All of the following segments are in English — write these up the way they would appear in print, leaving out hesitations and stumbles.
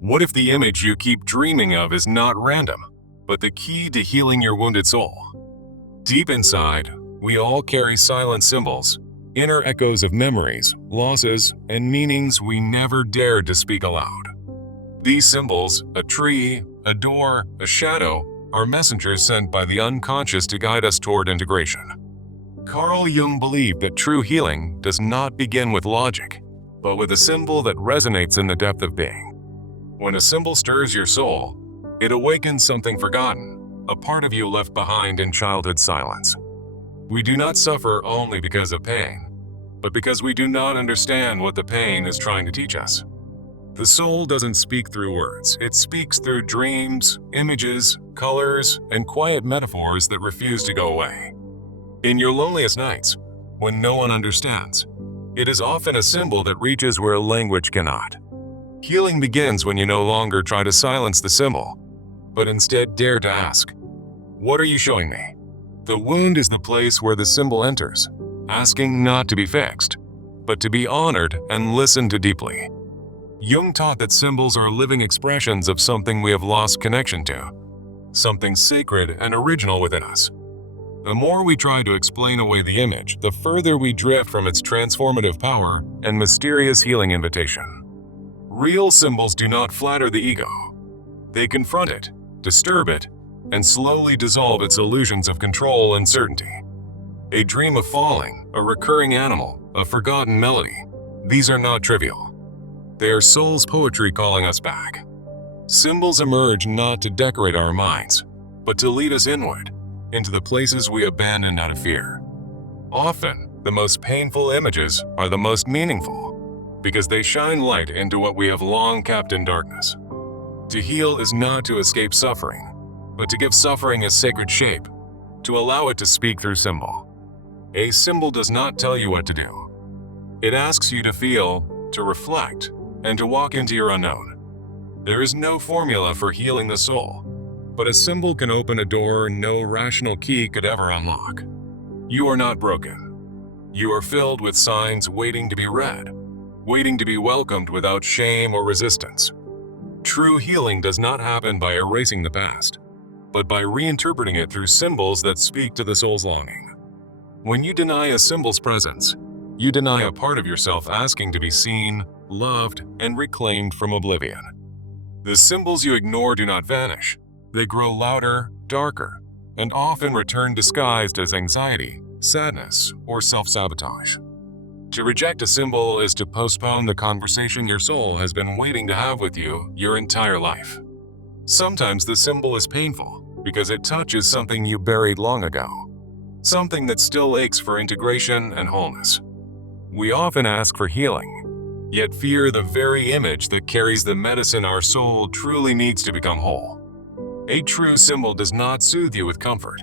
What if the image you keep dreaming of is not random, but the key to healing your wounded soul? Deep inside, we all carry silent symbols, inner echoes of memories, losses, and meanings we never dared to speak aloud. These symbols, a tree, a door, a shadow, are messengers sent by the unconscious to guide us toward integration. Carl Jung believed that true healing does not begin with logic, but with a symbol that resonates in the depth of being. When a symbol stirs your soul, it awakens something forgotten, a part of you left behind in childhood silence. We do not suffer only because of pain, but because we do not understand what the pain is trying to teach us. The soul doesn't speak through words, it speaks through dreams, images, colors, and quiet metaphors that refuse to go away. In your loneliest nights, when no one understands, it is often a symbol that reaches where language cannot. Healing begins when you no longer try to silence the symbol, but instead dare to ask, "What are you showing me?" The wound is the place where the symbol enters, asking not to be fixed, but to be honored and listened to deeply. Jung taught that symbols are living expressions of something we have lost connection to, something sacred and original within us. The more we try to explain away the image, the further we drift from its transformative power and mysterious healing invitation. Real symbols do not flatter the ego. They confront it, disturb it, and slowly dissolve its illusions of control and certainty. A dream of falling, a recurring animal, a forgotten melody. These are not trivial. They are soul's poetry calling us back. Symbols emerge not to decorate our minds, but to lead us inward, into the places we abandoned out of fear. Often, the most painful images are the most meaningful, because they shine light into what we have long kept in darkness. To heal is not to escape suffering, but to give suffering a sacred shape, to allow it to speak through symbol. A symbol does not tell you what to do. It asks you to feel, to reflect, and to walk into your unknown. There is no formula for healing the soul, but a symbol can open a door no rational key could ever unlock. You are not broken. You are filled with signs waiting to be read, waiting to be welcomed without shame or resistance. True healing does not happen by erasing the past, but by reinterpreting it through symbols that speak to the soul's longing. When you deny a symbol's presence, you deny a part of yourself asking to be seen, loved, and reclaimed from oblivion. The symbols you ignore do not vanish. They grow louder, darker, and often return disguised as anxiety, sadness, or self-sabotage. To reject a symbol is to postpone the conversation your soul has been waiting to have with you your entire life. Sometimes the symbol is painful because it touches something you buried long ago, something that still aches for integration and wholeness. We often ask for healing, yet fear the very image that carries the medicine our soul truly needs to become whole. A true symbol does not soothe you with comfort,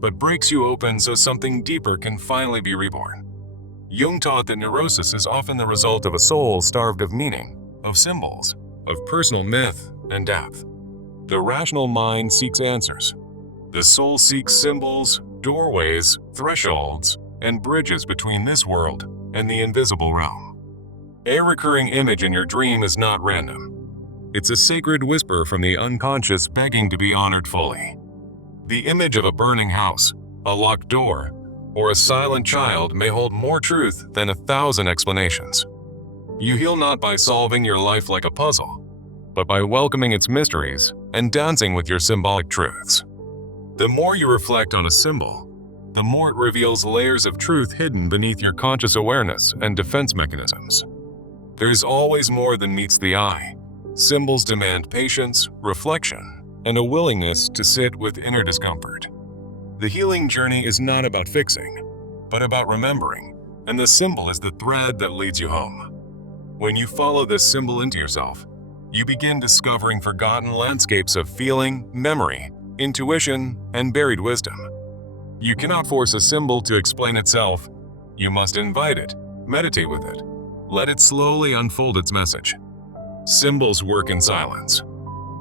but breaks you open so something deeper can finally be reborn. Jung taught that neurosis is often the result of a soul starved of meaning, of symbols, of personal myth and depth. The rational mind seeks answers. The soul seeks symbols, doorways, thresholds, and bridges between this world and the invisible realm. A recurring image in your dream is not random. It's a sacred whisper from the unconscious begging to be honored fully. The image of a burning house, a locked door, or a silent child may hold more truth than 1,000 explanations. You heal not by solving your life like a puzzle, but by welcoming its mysteries and dancing with your symbolic truths. The more you reflect on a symbol, the more it reveals layers of truth hidden beneath your conscious awareness and defense mechanisms. There's always more than meets the eye. Symbols demand patience, reflection, and a willingness to sit with inner discomfort. The healing journey is not about fixing, but about remembering, and the symbol is the thread that leads you home. When you follow this symbol into yourself, you begin discovering forgotten landscapes of feeling, memory, intuition, and buried wisdom. You cannot force a symbol to explain itself. You must invite it, meditate with it, let it slowly unfold its message. Symbols work in silence.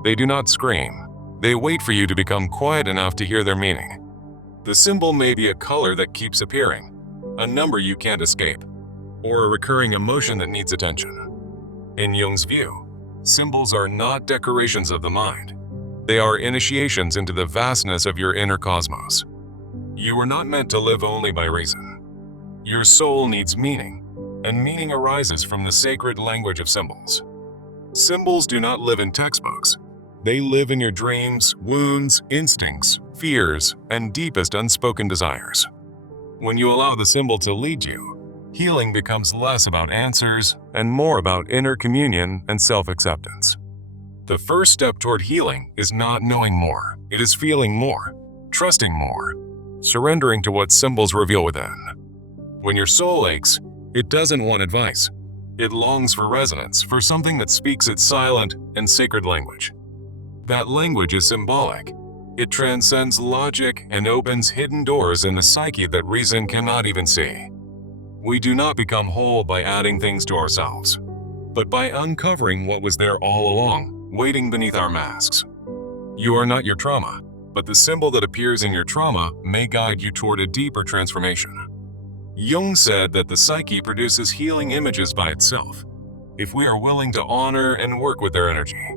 They do not scream. They wait for you to become quiet enough to hear their meaning. The symbol may be a color that keeps appearing, a number you can't escape, or a recurring emotion that needs attention. In Jung's view, Symbols are not decorations of the mind. They are initiations into the vastness of your inner cosmos. You are not meant to live only by reason. Your soul needs meaning, and meaning arises from the sacred language of symbols. Symbols do not live in textbooks. They live in your dreams, wounds, instincts, fears, and deepest unspoken desires. When you allow the symbol to lead you, healing becomes less about answers and more about inner communion and self-acceptance. The first step toward healing is not knowing more. It is feeling more, trusting more, surrendering to what symbols reveal within. When your soul aches, it doesn't want advice. It longs for resonance, for something that speaks its silent and sacred language. That language is symbolic. It transcends logic and opens hidden doors in the psyche that reason cannot even see. We do not become whole by adding things to ourselves, but by uncovering what was there all along, waiting beneath our masks. You are not your trauma, but the symbol that appears in your trauma may guide you toward a deeper transformation. Jung said that the psyche produces healing images by itself, if we are willing to honor and work with their energy.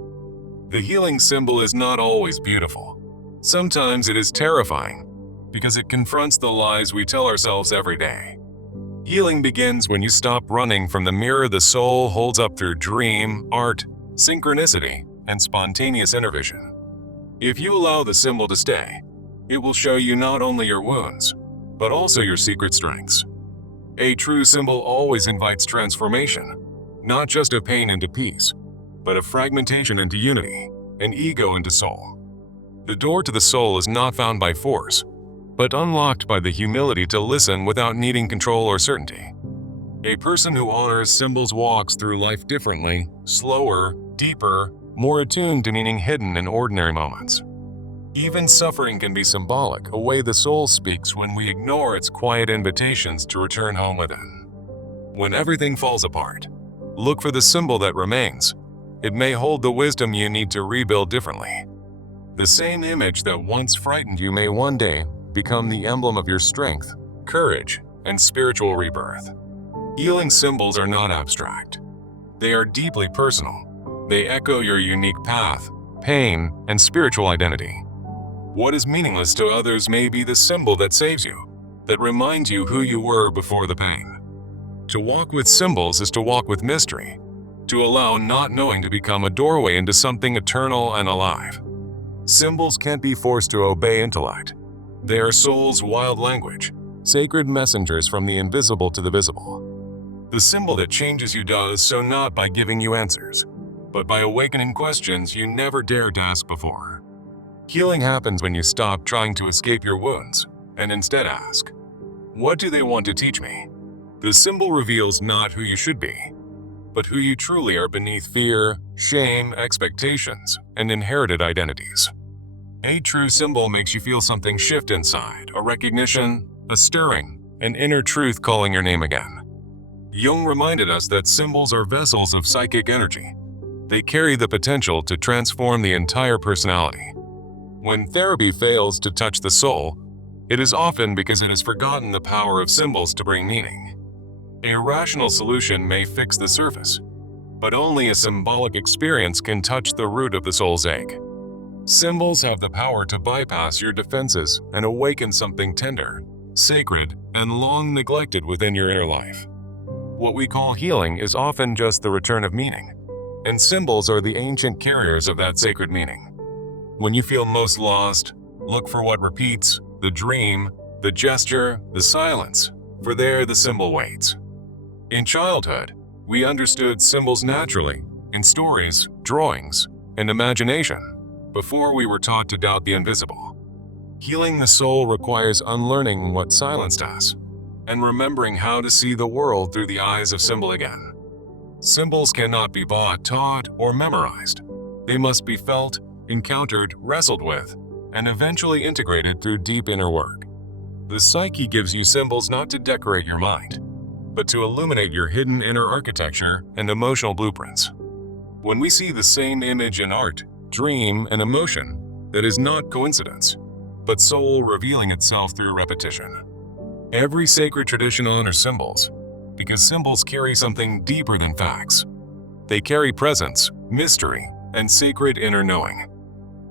The healing symbol is not always beautiful. Sometimes it is terrifying, because it confronts the lies we tell ourselves every day. Healing begins when you stop running from the mirror the soul holds up through dream, art, synchronicity, and spontaneous inner vision. If you allow the symbol to stay, it will show you not only your wounds, but also your secret strengths. A true symbol always invites transformation, not just of pain into peace, but of fragmentation into unity, and ego into soul. The door to the soul is not found by force, but unlocked by the humility to listen without needing control or certainty. A person who honors symbols walks through life differently, slower, deeper, more attuned to meaning hidden in ordinary moments. Even suffering can be symbolic, a way the soul speaks when we ignore its quiet invitations to return home within. When everything falls apart, look for the symbol that remains. It may hold the wisdom you need to rebuild differently. The same image that once frightened you may one day become the emblem of your strength, courage, and spiritual rebirth. Healing symbols are not abstract. They are deeply personal. They echo your unique path, pain, and spiritual identity. What is meaningless to others may be the symbol that saves you, that reminds you who you were before the pain. To walk with symbols is to walk with mystery, to allow not knowing to become a doorway into something eternal and alive. Symbols can't be forced to obey intellect. They are soul's wild language, sacred messengers from the invisible to the visible. The symbol that changes you does so not by giving you answers, but by awakening questions you never dared to ask before. Healing happens when you stop trying to escape your wounds and instead ask, what do they want to teach me? The symbol reveals not who you should be, but who you truly are beneath fear, shame, expectations, and inherited identities. A true symbol makes you feel something shift inside, a recognition, a stirring, an inner truth calling your name again. Jung reminded us that symbols are vessels of psychic energy. They carry the potential to transform the entire personality. When therapy fails to touch the soul, it is often because it has forgotten the power of symbols to bring meaning. A rational solution may fix the surface, but only a symbolic experience can touch the root of the soul's ache. Symbols have the power to bypass your defenses and awaken something tender, sacred, and long neglected within your inner life. What we call healing is often just the return of meaning, and symbols are the ancient carriers of that sacred meaning. When you feel most lost, look for what repeats, the dream, the gesture, the silence, for there the symbol waits. In childhood, we understood symbols naturally, in stories, drawings, and imagination, before we were taught to doubt the invisible. Healing the soul requires unlearning what silenced us, and remembering how to see the world through the eyes of symbol again. Symbols cannot be bought, taught, or memorized. They must be felt, encountered, wrestled with, and eventually integrated through deep inner work. The psyche gives you symbols not to decorate your mind, but to illuminate your hidden inner architecture and emotional blueprints. When we see the same image in art, dream, and emotion, that is not coincidence, but soul revealing itself through repetition. Every sacred tradition honors symbols, because symbols carry something deeper than facts. They carry presence, mystery, and sacred inner knowing.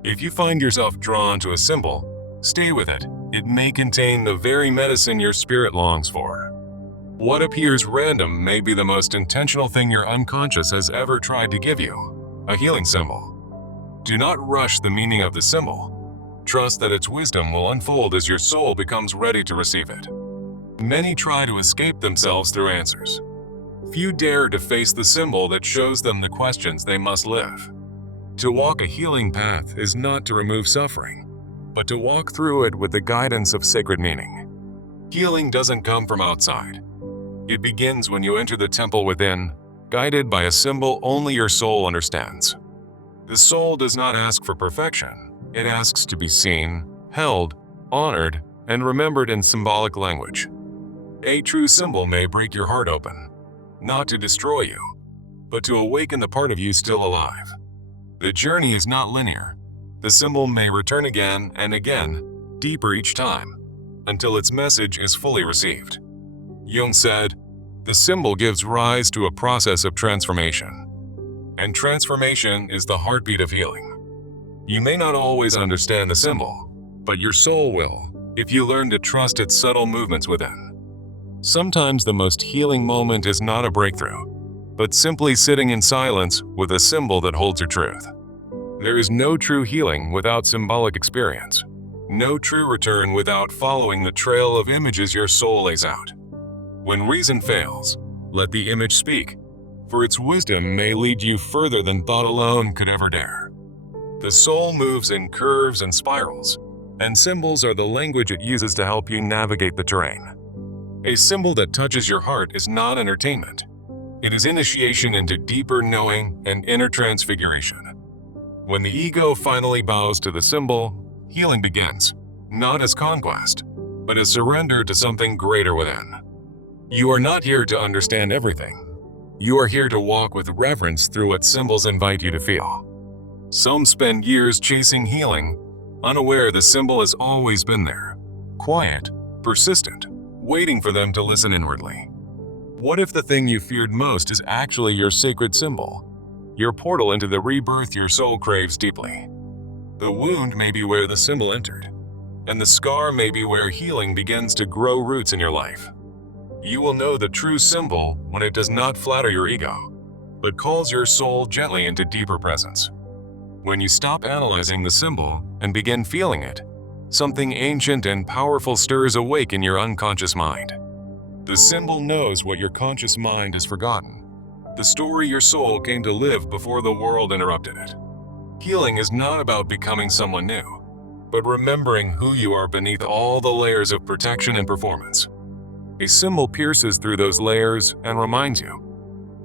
If you find yourself drawn to a symbol, stay with it. It may contain the very medicine your spirit longs for. What appears random may be the most intentional thing your unconscious has ever tried to give you, a healing symbol. Do not rush the meaning of the symbol. Trust that its wisdom will unfold as your soul becomes ready to receive it. Many try to escape themselves through answers. Few dare to face the symbol that shows them the questions they must live. To walk a healing path is not to remove suffering, but to walk through it with the guidance of sacred meaning. Healing doesn't come from outside. It begins when you enter the temple within, guided by a symbol only your soul understands. The soul does not ask for perfection. It asks to be seen, held, honored, and remembered in symbolic language. A true symbol may break your heart open, not to destroy you, but to awaken the part of you still alive. The journey is not linear. The symbol may return again and again, deeper each time, until its message is fully received. Jung said, "The symbol gives rise to a process of transformation." And transformation is the heartbeat of healing. You may not always understand the symbol, but your soul will, if you learn to trust its subtle movements within. Sometimes the most healing moment is not a breakthrough, but simply sitting in silence with a symbol that holds your truth. There is no true healing without symbolic experience. No true return without following the trail of images your soul lays out. When reason fails, let the image speak, for its wisdom may lead you further than thought alone could ever dare. The soul moves in curves and spirals, and symbols are the language it uses to help you navigate the terrain. A symbol that touches your heart is not entertainment. It is initiation into deeper knowing and inner transfiguration. When the ego finally bows to the symbol, healing begins, not as conquest, but as surrender to something greater within. You are not here to understand everything. You are here to walk with reverence through what symbols invite you to feel. Some spend years chasing healing, unaware the symbol has always been there, quiet, persistent, waiting for them to listen inwardly. What if the thing you feared most is actually your sacred symbol, your portal into the rebirth your soul craves deeply? The wound may be where the symbol entered, and the scar may be where healing begins to grow roots in your life. You will know the true symbol when it does not flatter your ego, but calls your soul gently into deeper presence. When you stop analyzing the symbol and begin feeling it, something ancient and powerful stirs awake in your unconscious mind. The symbol knows what your conscious mind has forgotten, the story your soul came to live before the world interrupted it. Healing is not about becoming someone new, but remembering who you are beneath all the layers of protection and performance. A symbol pierces through those layers and reminds you,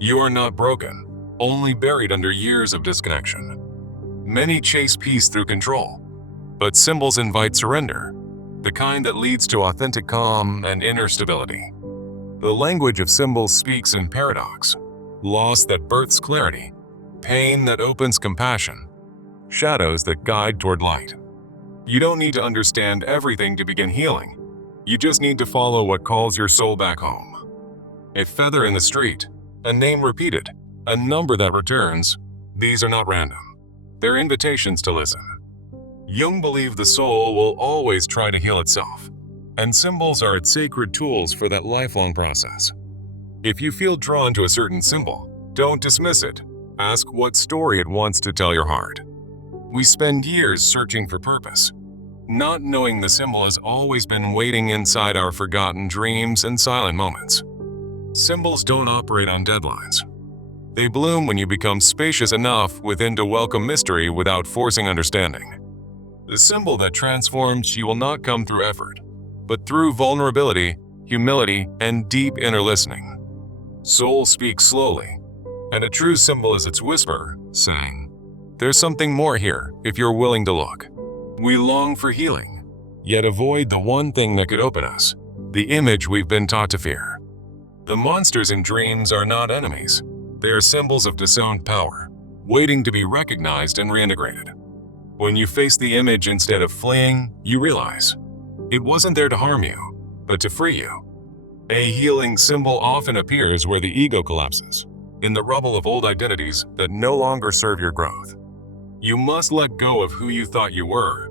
you are not broken, only buried under years of disconnection. Many chase peace through control, but symbols invite surrender, the kind that leads to authentic calm and inner stability. The language of symbols speaks in paradox, loss that births clarity, pain that opens compassion, shadows that guide toward light. You don't need to understand everything to begin healing. You just need to follow what calls your soul back home. A feather in the street, a name repeated, a number that returns, these are not random. They're invitations to listen. Jung believed the soul will always try to heal itself, and symbols are its sacred tools for that lifelong process. If you feel drawn to a certain symbol, don't dismiss it. Ask what story it wants to tell your heart. We spend years searching for purpose, not knowing the symbol has always been waiting inside our forgotten dreams and silent moments. Symbols don't operate on deadlines. They bloom when you become spacious enough within to welcome mystery without forcing understanding. The symbol that transforms you will not come through effort, but through vulnerability, humility, and deep inner listening. Soul speaks slowly, and a true symbol is its whisper, saying, "There's something more here if you're willing to look." We long for healing, yet avoid the one thing that could open us, the image we've been taught to fear. The monsters in dreams are not enemies. They are symbols of disowned power, waiting to be recognized and reintegrated. When you face the image instead of fleeing, you realize it wasn't there to harm you, but to free you. A healing symbol often appears where the ego collapses, in the rubble of old identities that no longer serve your growth. You must let go of who you thought you were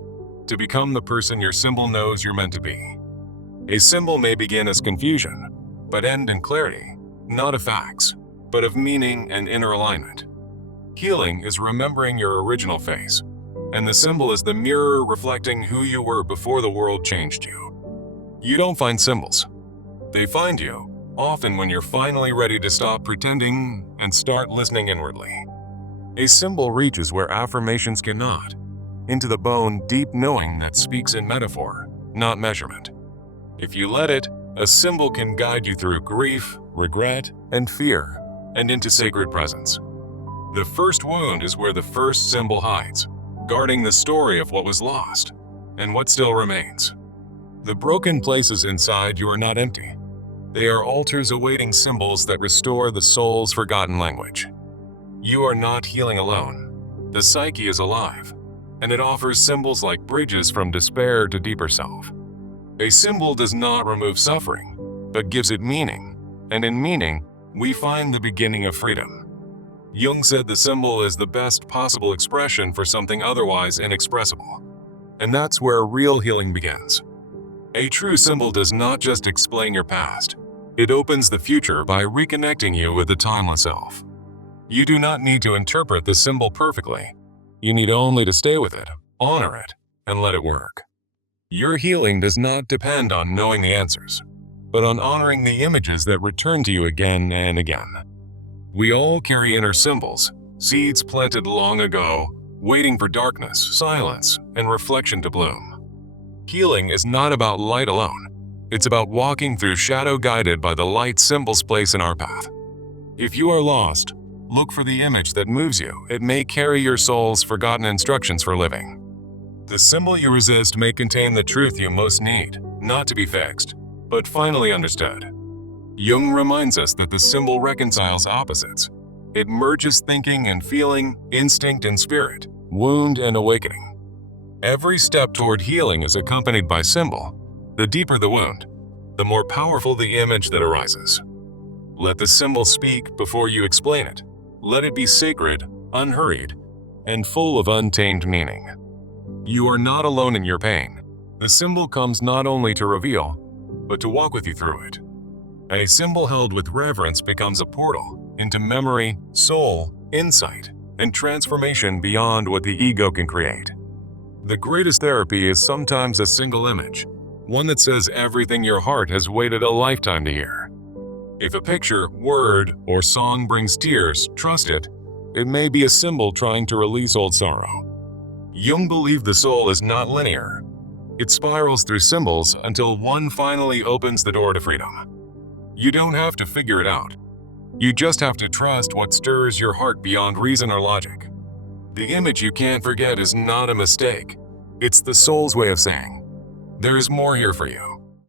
to become the person your symbol knows you're meant to be. A symbol may begin as confusion, but end in clarity, not of facts, but of meaning and inner alignment. Healing is remembering your original face, and the symbol is the mirror reflecting who you were before the world changed you. You don't find symbols. They find you, often when you're finally ready to stop pretending and start listening inwardly. A symbol reaches where affirmations cannot, into the bone deep knowing that speaks in metaphor, not measurement. If you let it, a symbol can guide you through grief, regret, and fear, and into sacred presence. The first wound is where the first symbol hides, guarding the story of what was lost and what still remains. The broken places inside you are not empty. They are altars awaiting symbols that restore the soul's forgotten language. You are not healing alone. The psyche is alive, and it offers symbols like bridges from despair to deeper self. A symbol does not remove suffering, but gives it meaning, and in meaning, we find the beginning of freedom. Jung said the symbol is the best possible expression for something otherwise inexpressible, and that's where real healing begins. A true symbol does not just explain your past, it opens the future by reconnecting you with the timeless self. You do not need to interpret the symbol perfectly. You need only to stay with it, honor it, and let it work. Your healing does not depend on knowing the answers, but on honoring the images that return to you again and again. We all carry inner symbols, seeds planted long ago, waiting for darkness, silence, and reflection to bloom. Healing is not about light alone. It's about walking through shadow guided by the light symbols place in our path. If you are lost, look for the image that moves you. It may carry your soul's forgotten instructions for living. The symbol you resist may contain the truth you most need, not to be fixed, but finally understood. Jung reminds us that the symbol reconciles opposites. It merges thinking and feeling, instinct and spirit, wound and awakening. Every step toward healing is accompanied by symbol. The deeper the wound, the more powerful the image that arises. Let the symbol speak before you explain it. Let it be sacred, unhurried, and full of untamed meaning. You are not alone in your pain. The symbol comes not only to reveal, but to walk with you through it. A symbol held with reverence becomes a portal into memory, soul, insight, and transformation beyond what the ego can create. The greatest therapy is sometimes a single image, one that says everything your heart has waited a lifetime to hear. If a picture, word, or song brings tears, trust it. It may be a symbol trying to release old sorrow. Jung believed the soul is not linear. It spirals through symbols until one finally opens the door to freedom. You don't have to figure it out. You just have to trust what stirs your heart beyond reason or logic. The image you can't forget is not a mistake. It's the soul's way of saying, there is more here for you.